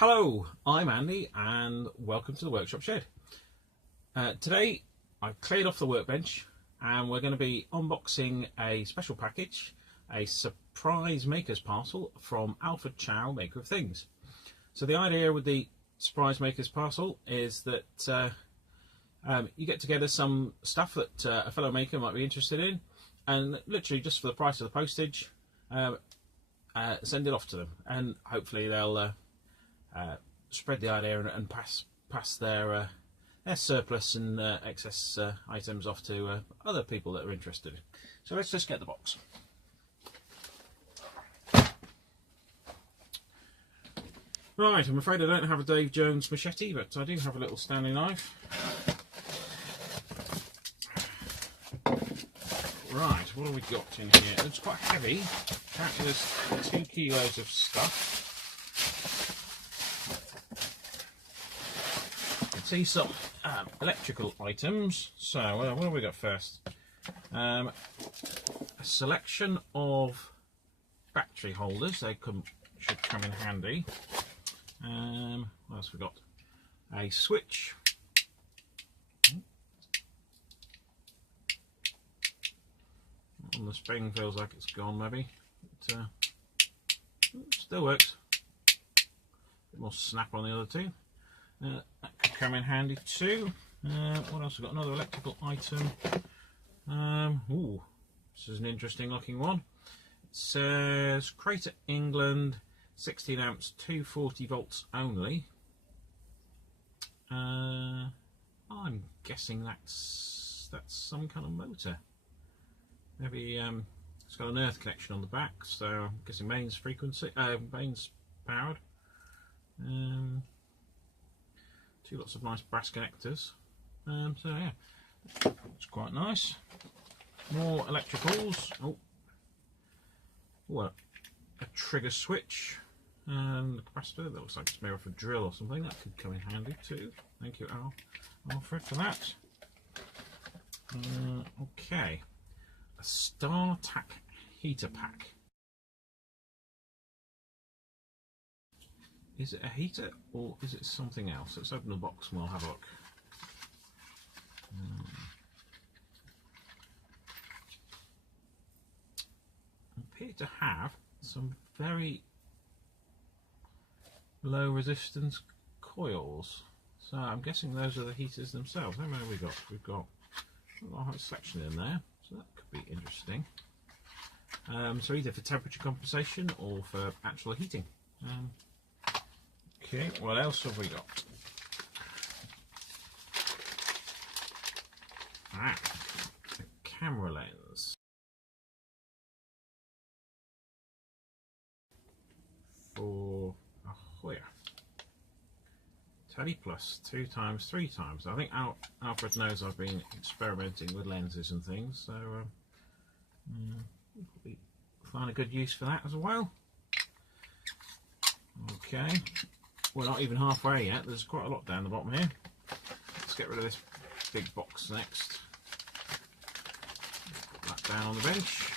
Hello, I'm Andy and welcome to the Workshop Shed. Today I've cleared off the workbench and we're going to be unboxing a special package, a surprise maker's parcel from Alfred Chow, maker of things. So the idea with the surprise maker's parcel is that you get together some stuff that a fellow maker might be interested in, and literally just for the price of the postage send it off to them, and hopefully they'll spread the idea and pass their surplus and excess items off to other people that are interested. So let's just get the box. Right, I'm afraid I don't have a Dave Jones machete, but I do have a little Stanley knife. Right, what have we got in here? It's quite heavy. Apparently there's 2 kilos of stuff. See some electrical items. So what have we got first? A selection of battery holders. They should come in handy. What else have we got? A switch. On the spring feels like it's gone maybe. But, still works. A bit more snap on the other two. That could come in handy too. What else? We've got another electrical item. Ooh, this is an interesting looking one. It says Crater England, 16 amps, 240 volts only. I'm guessing that's some kind of motor. Maybe it's got an earth connection on the back, so I'm guessing mains powered. Lots of nice brass connectors. So yeah, it's quite nice. More electricals. Oh, a trigger switch and a capacitor. That looks like it's made off a drill or something. That could come in handy too. Thank you, Alfred, for that. Okay, a StarTAC heater pack. Is it a heater or is it something else? Let's open the box and we'll have a look. Appear to have some very low resistance coils. So I'm guessing those are the heaters themselves. How many have we got? We've got a selection in there, so that could be interesting. So either for temperature compensation or for actual heating. Okay, what else have we got? A camera lens. For a Hoya. Tele Plus 2 times, 3 times. I think Alfred knows I've been experimenting with lenses and things, so we'll find a good use for that as well. Okay. We're not even halfway yet, there's quite a lot down the bottom here. Let's get rid of this big box next. Put that down on the bench.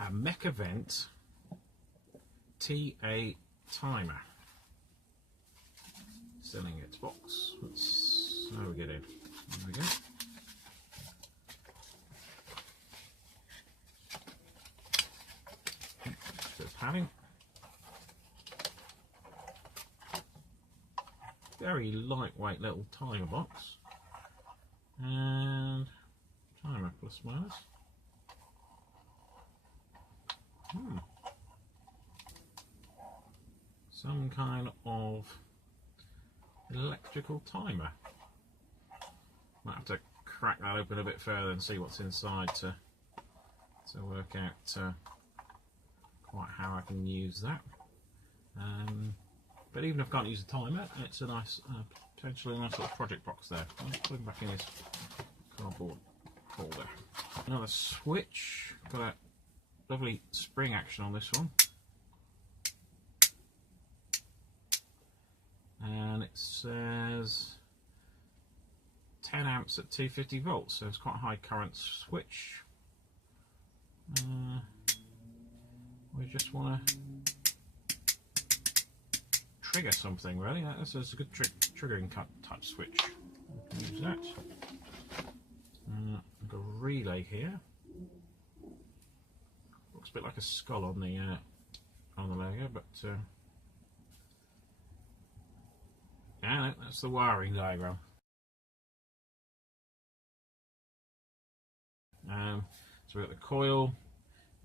A Mech Event TA timer. Still in its box. How do we get in? There we go. Just a bit of padding. Very lightweight little timer box, and timer plus minus. Some kind of electrical timer. Might have to crack that open a bit further and see what's inside to work out quite how I can use that. But even if I can't use a timer, it's a nice, potentially nice little project box there. I'll put it back in this cardboard holder. Another switch. Got a lovely spring action on this one. And it says 10 amps at 250 volts, so it's quite a high current switch. We just want to trigger something really. That's a good triggering type switch. Use that. Got a relay here. Looks a bit like a skull on the Lego, but yeah, no, that's the wiring diagram. So we've got the coil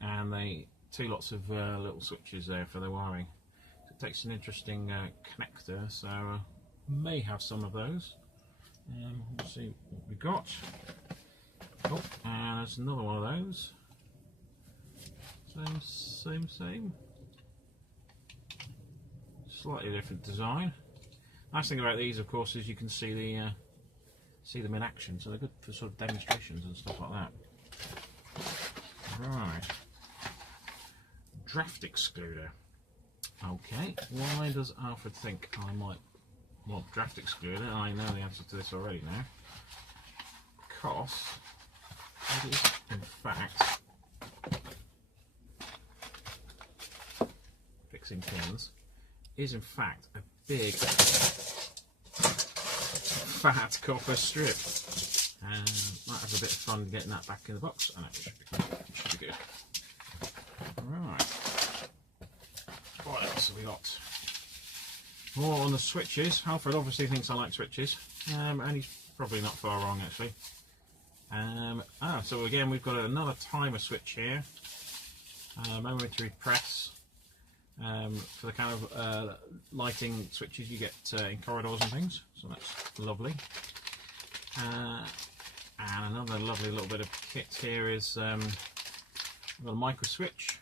and the two lots of little switches there for the wiring. So it takes an interesting connector, so may have some of those. Let's see what we got. Oh, and there's another one of those. Same. Slightly different design. Nice thing about these, of course, is you can see them in action, so they're good for sort of demonstrations and stuff like that. Right. Draft excluder. Okay, why does Alfred think I might want draft excluder? I know the answer to this already now. Because it is, in fact, fixing pins, is in fact a big fat copper strip. And might have a bit of fun getting that back in the box. And it should be good. Right. What else have we got? More on the switches. Alfred obviously thinks I like switches. And he's probably not far wrong actually. So again we've got another timer switch here. Momentary press. For the kind of lighting switches you get in corridors and things. So that's lovely. And another lovely little bit of kit here is we've got a micro switch.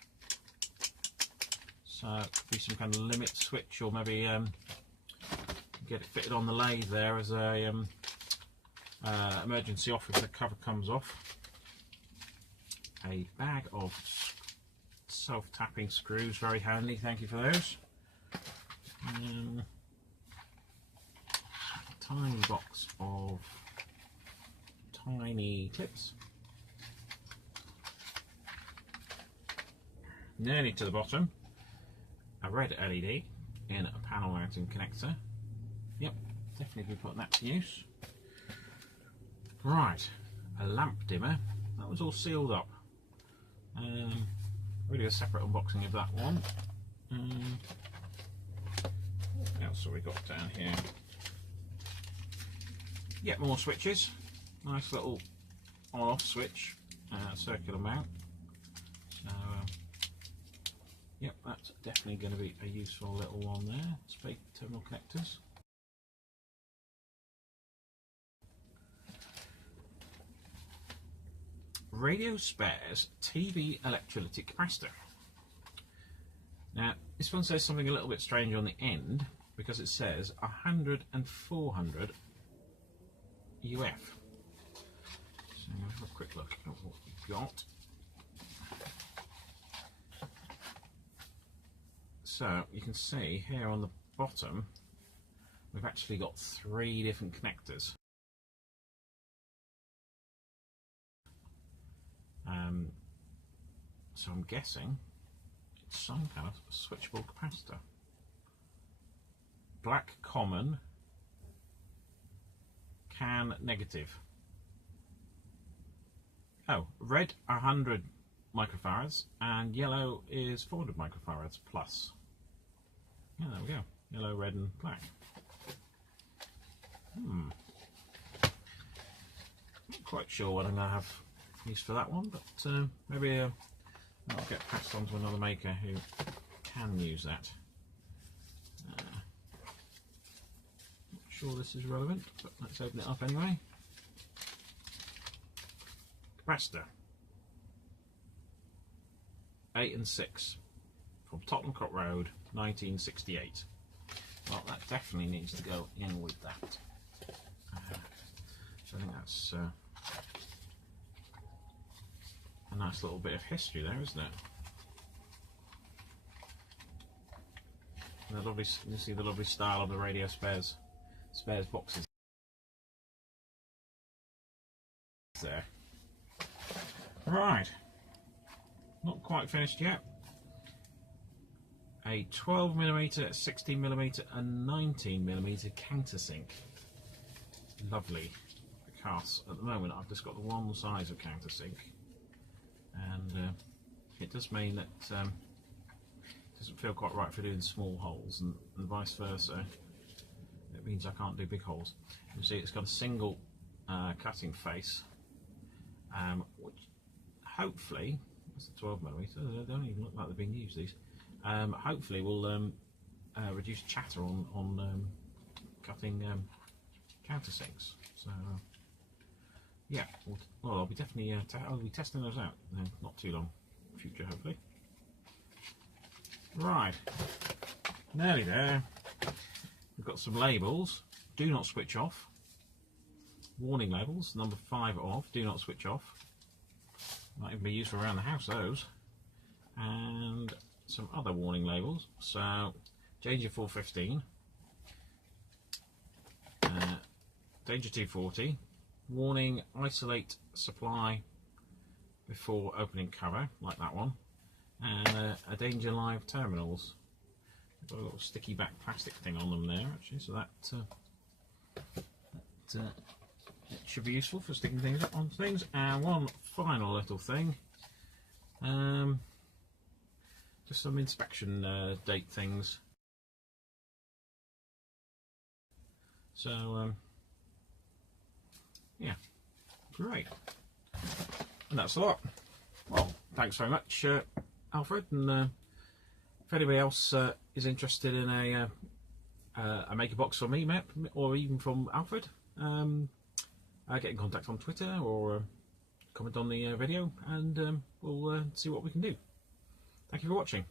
So it could be some kind of limit switch, or maybe get it fitted on the lathe there as a emergency off if the cover comes off. A bag of self-tapping screws, very handy, thank you for those. Tiny box of tiny clips. Nearly to the bottom, a red LED in a panel mounting connector. Yep, definitely be putting that to use. Right, a lamp dimmer. That was all sealed up. Really a separate unboxing of that one. What else have we got down here? Yep, more switches. Nice little on-off switch, circular mount. So, yep, that's definitely going to be a useful little one there. Spade terminal connectors. Radio spares TV electrolytic capacitor. Now, this one says something a little bit strange on the end because it says 100 and 400 UF. So I'm going to have a quick look at what we've got. So you can see here on the bottom we've actually got 3 different connectors. So I'm guessing it's some kind of switchable capacitor. Black common, can negative. Oh, red 100 microfarads and yellow is 400 microfarads plus. Yeah, there we go. Yellow, red and black. Not quite sure what I'm going to have use for that one, but maybe I'll get passed on to another maker who can use that. Not sure this is relevant, but let's open it up anyway. Capacitor 8 and 6 from Tottenham Court Road, 1968. Well, that definitely needs to go in with that. So I think that's a nice little bit of history there, isn't it? And the lovely, you see the lovely style of the radio spares boxes there. Right, not quite finished yet. a 12mm, 16mm and 19mm countersink. Lovely, because at the moment I've just got the one size of countersink, and it does mean that it doesn't feel quite right for doing small holes, and vice versa. It means I can't do big holes. You see it's got a single cutting face, which hopefully, that's a 12mm, they don't even look like they're being used, these. Hopefully will reduce chatter on cutting countersinks. So yeah, well I'll be definitely I'll be testing those out in not too long future, hopefully. Right, nearly there. We've got some labels. Do not switch off. Warning labels. Number 5 off. Do not switch off. Might even be useful around the house, those. And some other warning labels. So, danger 415. Danger 240. Warning, isolate supply before opening cover, like that one. And a danger live terminals. Got a little sticky back plastic thing on them there, actually, so that it should be useful for sticking things up on things. And one final little thing, just some inspection date things. So yeah, great, and that's a lot. Well, thanks very much, Alfred, and if anybody else is interested in a make a box for me, Map, or even from Alfred, get in contact on Twitter or comment on the video, and we'll see what we can do. Thank you for watching.